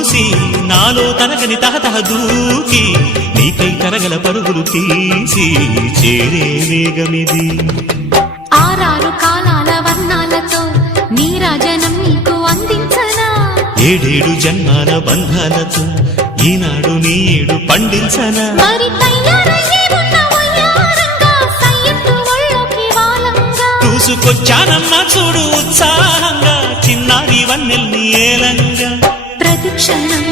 చూసి నాలో తరగని తహతహ దూకి నీకై తరగల పరుగులు తీసి చేరే వేగమిది. ఆరారు కాలాల వర్ణాలతో నీరాజనం నీకు అందించనా, ఏడేడు జన్మాల బంధాలతో ఈనాడు నీడు పండించనా. మరి తయారయ్యే ఉన్న వయ్యారంగా సయ్యత్తు ఒళ్ళోకి వాలంగా చూసుకొచ్చానమ్మా చూడు ఉత్సాహంగా చిన్నారి వన్నెల్ని ఏలంగా. ప్రతిక్షణం